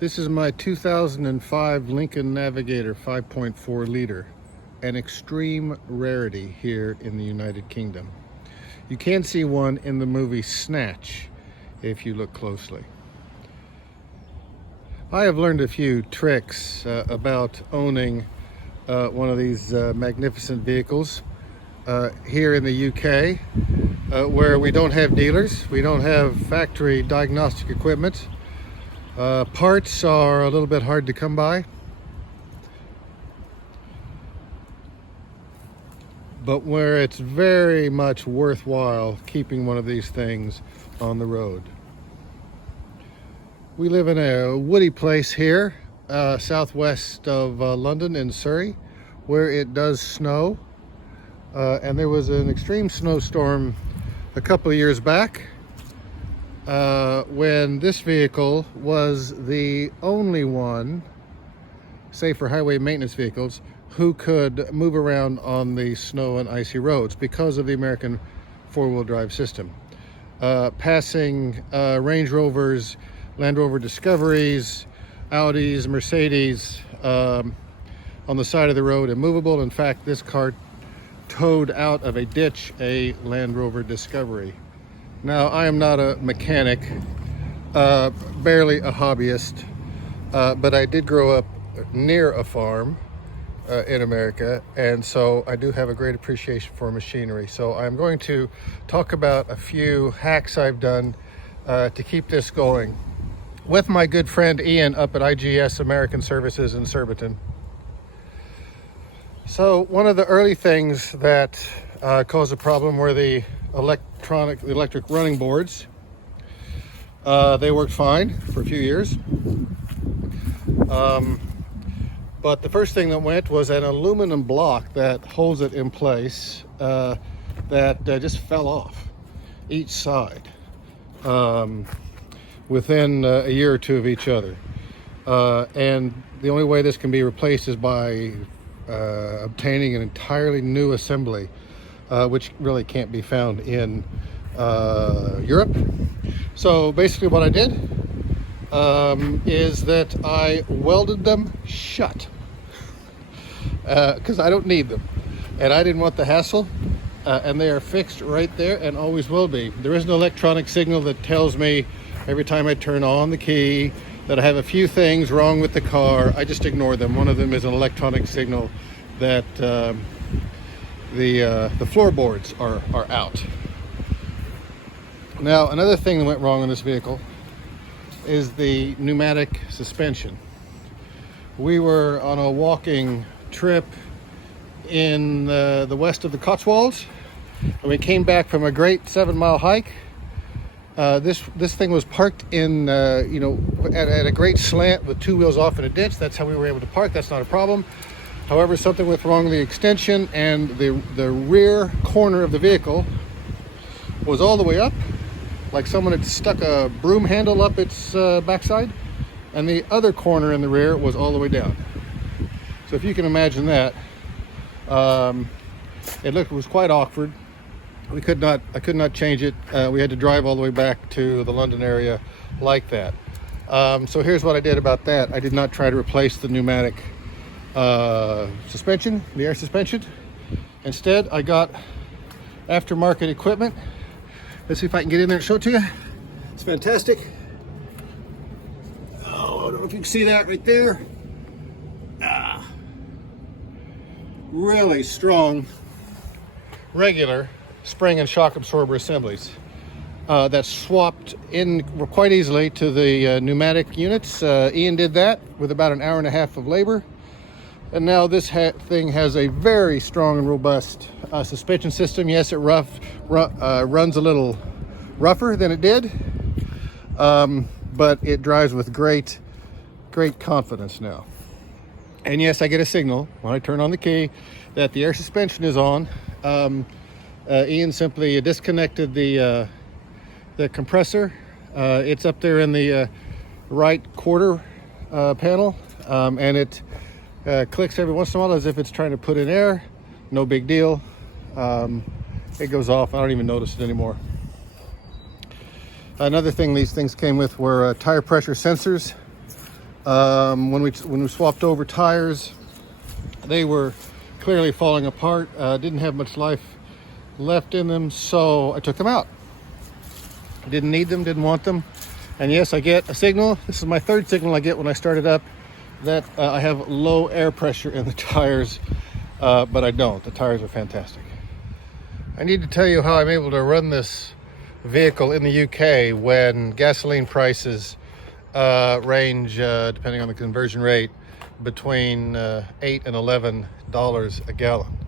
This is my 2005 Lincoln Navigator 5.4 liter, an extreme rarity here in the United Kingdom. You can see one in the movie Snatch if you look closely. I have learned a few tricks about owning one of these magnificent vehicles here in the UK, where we don't have dealers, we don't have factory diagnostic equipment. Parts are a little bit hard to come by, but where it's very much worthwhile keeping one of these things on the road. We live in a woody place here, southwest of London in Surrey, where it does snow, and there was an extreme snowstorm a couple of years back, when this vehicle was the only one, say for highway maintenance vehicles, who could move around on the snow and icy roads because of the American four-wheel drive system. Passing Range Rovers, Land Rover Discoveries, Audis, Mercedes on the side of the road, immovable. In fact, this car towed out of a ditch a Land Rover Discovery. Now, I am not a mechanic, barely a hobbyist, but I did grow up near a farm in America, and so I do have a great appreciation for machinery. So I'm going to talk about a few hacks I've done to keep this going with my good friend Ian up at IGS American Services in Surbiton. So one of the early things that caused a problem were the electric running boards. They worked fine for a few years, but the first thing that went was an aluminum block that holds it in place that just fell off each side within a year or two of each other, and the only way this can be replaced is by obtaining an entirely new assembly, which really can't be found in Europe. So basically what I did is that I welded them shut because I don't need them and I didn't want the hassle, and they are fixed right there and always will be. There is an electronic signal that tells me every time I turn on the key that I have a few things wrong with the car. I just ignore them. One of them is an electronic signal that the floorboards are out. Now, another thing that went wrong in this vehicle is the pneumatic suspension. We were on a walking trip in the west of the Cotswolds, and we came back from a great 7-mile hike. This thing was parked in at a great slant with two wheels off in a ditch. That's how we were able to park. That's not a problem. However, something went wrong with the extension, and the rear corner of the vehicle was all the way up, like someone had stuck a broom handle up its backside, and the other corner in the rear was all the way down. So if you can imagine that, it was quite awkward. I could not change it. We had to drive all the way back to the London area like that. So here's what I did about that. I did not try to replace the pneumatic suspension, the air suspension. Instead, I got aftermarket equipment. Let's see if I can get in there and show it to you. It's fantastic. Oh, I don't know if you can see that right there. Really strong, regular spring and shock absorber assemblies that swapped in quite easily to the pneumatic units. Ian did that with about an hour and a half of labor. And now this thing has a very strong and robust suspension system. Yes, it runs a little rougher than it did, but it drives with great confidence now. And yes, I get a signal when I turn on the key that the air suspension is on. Ian simply disconnected the compressor. It's up there in the right quarter panel, and it clicks every once in a while as if it's trying to put in air. No big deal. It goes off. I don't even notice it anymore. Another thing these things came with were tire pressure sensors. When we swapped over tires, they were clearly falling apart. Didn't have much life left in them, so I took them out. Didn't need them, didn't want them. And yes, I get a signal. This is my third signal I get when I start it up that I have low air pressure in the tires, but I don't. The tires are fantastic. I need to tell you how I'm able to run this vehicle in the UK when gasoline prices range, depending on the conversion rate, between $8 and $11 a gallon.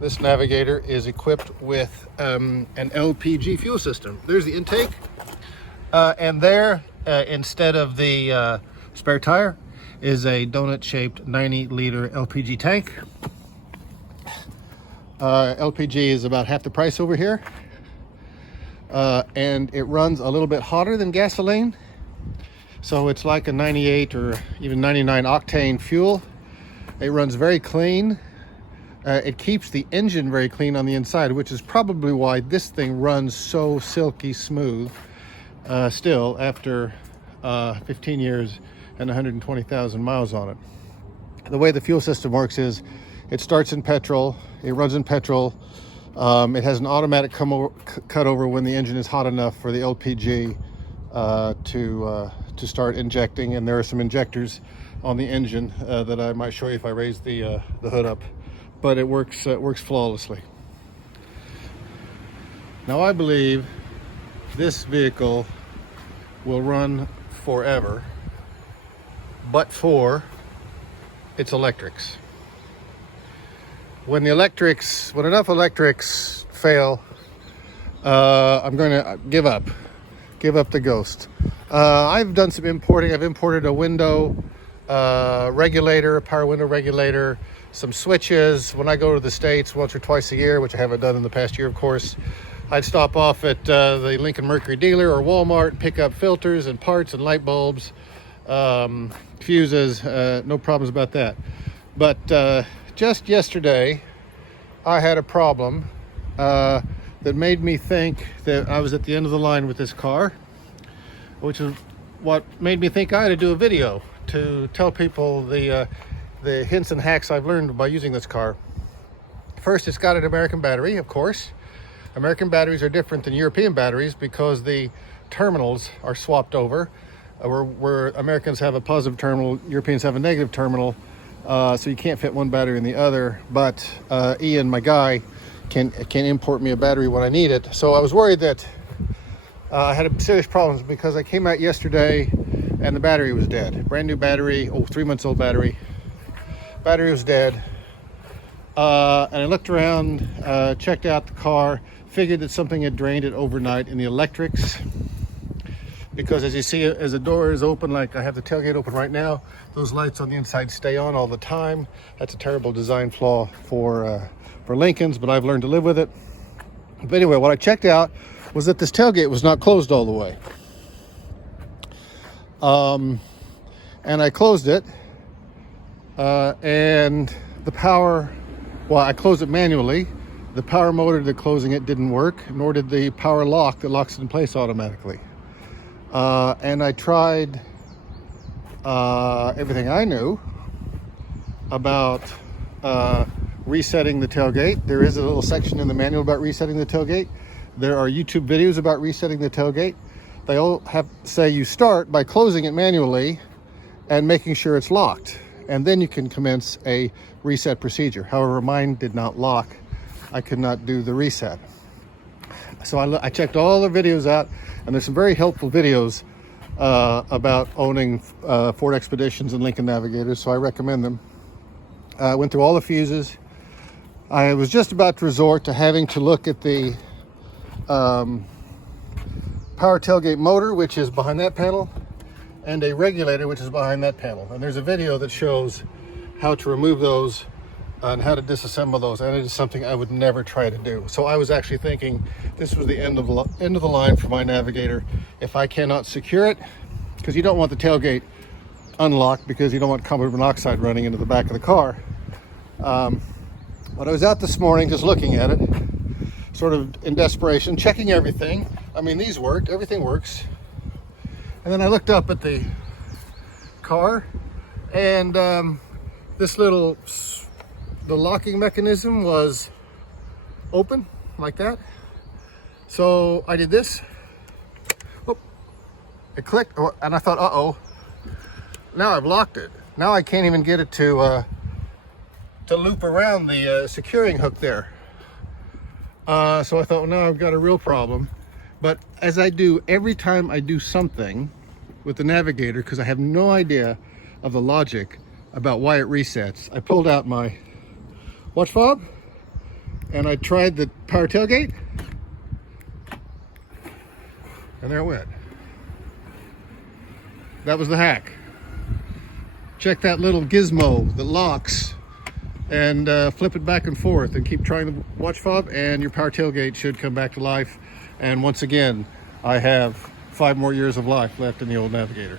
This Navigator is equipped with an LPG fuel system. There's the intake, and there, instead of the spare tire, is a donut-shaped 90-liter LPG tank. LPG is about half the price over here, and it runs a little bit hotter than gasoline, so it's like a 98 or even 99 octane fuel. It runs very clean. It keeps the engine very clean on the inside, which is probably why this thing runs so silky smooth still after 15 years and 120,000 miles on it. The way the fuel system works is it starts in petrol, it runs in petrol, it has an automatic cut over when the engine is hot enough for the LPG to start injecting, and there are some injectors on the engine that I might show you if I raise the hood up, but it works flawlessly. Now I believe this vehicle will run forever, but for its electrics. When enough electrics fail, I'm going to give up the ghost. I've done some importing. I've imported a window regulator, a power window regulator, some switches. When I go to the States once or twice a year, which I haven't done in the past year, of course, I'd stop off at the Lincoln Mercury dealer or Walmart and pick up filters and parts and light bulbs, fuses, no problems about that. But just yesterday, I had a problem that made me think that I was at the end of the line with this car, which is what made me think I had to do a video to tell people the hints and hacks I've learned by using this car. First, it's got an American battery, of course. American batteries are different than European batteries because the terminals are swapped over. Where Americans have a positive terminal, Europeans have a negative terminal. So you can't fit one battery in the other, but Ian, my guy, can import me a battery when I need it. So I was worried that I had serious problems because I came out yesterday and the battery was dead. Brand new battery, 3 months old battery. Battery was dead. And I looked around, checked out the car, figured that something had drained it overnight in the electrics. Because as you see, as the door is open, like I have the tailgate open right now, those lights on the inside stay on all the time. That's a terrible design flaw for Lincolns, but I've learned to live with it. But anyway, what I checked out was that this tailgate was not closed all the way. And I closed it, and the power, well, I closed it manually. The power motor to closing it didn't work, nor did the power lock that locks it in place automatically. And I tried everything I knew about resetting the tailgate. There is a little section in the manual about resetting the tailgate. There are YouTube videos about resetting the tailgate. They all say you start by closing it manually and making sure it's locked, and then you can commence a reset procedure. However, mine did not lock. I could not do the reset. So I checked all the videos out, and there's some very helpful videos about owning Ford Expeditions and Lincoln Navigators, so I recommend them. I went through all the fuses. I was just about to resort to having to look at the power tailgate motor, which is behind that panel, and a regulator, which is behind that panel. And there's a video that shows how to remove those and how to disassemble those, and it is something I would never try to do. So I was actually thinking this was the end of the line for my Navigator. If I cannot secure it, because you don't want the tailgate unlocked because you don't want carbon monoxide running into the back of the car. But I was out this morning just looking at it, sort of in desperation, checking everything. I mean, these worked, everything works. And then I looked up at the car, and this the locking mechanism was open like that. So I did this. Oh, it clicked, and I thought, uh-oh, now I've locked it. Now I can't even get it to loop around the securing hook there. So I thought, well, now I've got a real problem. But as I do every time I do something with the Navigator, because I have no idea of the logic about why it resets, I pulled out my watch fob and I tried the power tailgate, and there it went. That was the hack. Check that little gizmo that locks, and flip it back and forth and keep trying the watch fob, and your power tailgate should come back to life. And once again, I have 5 more years of life left in the old Navigator.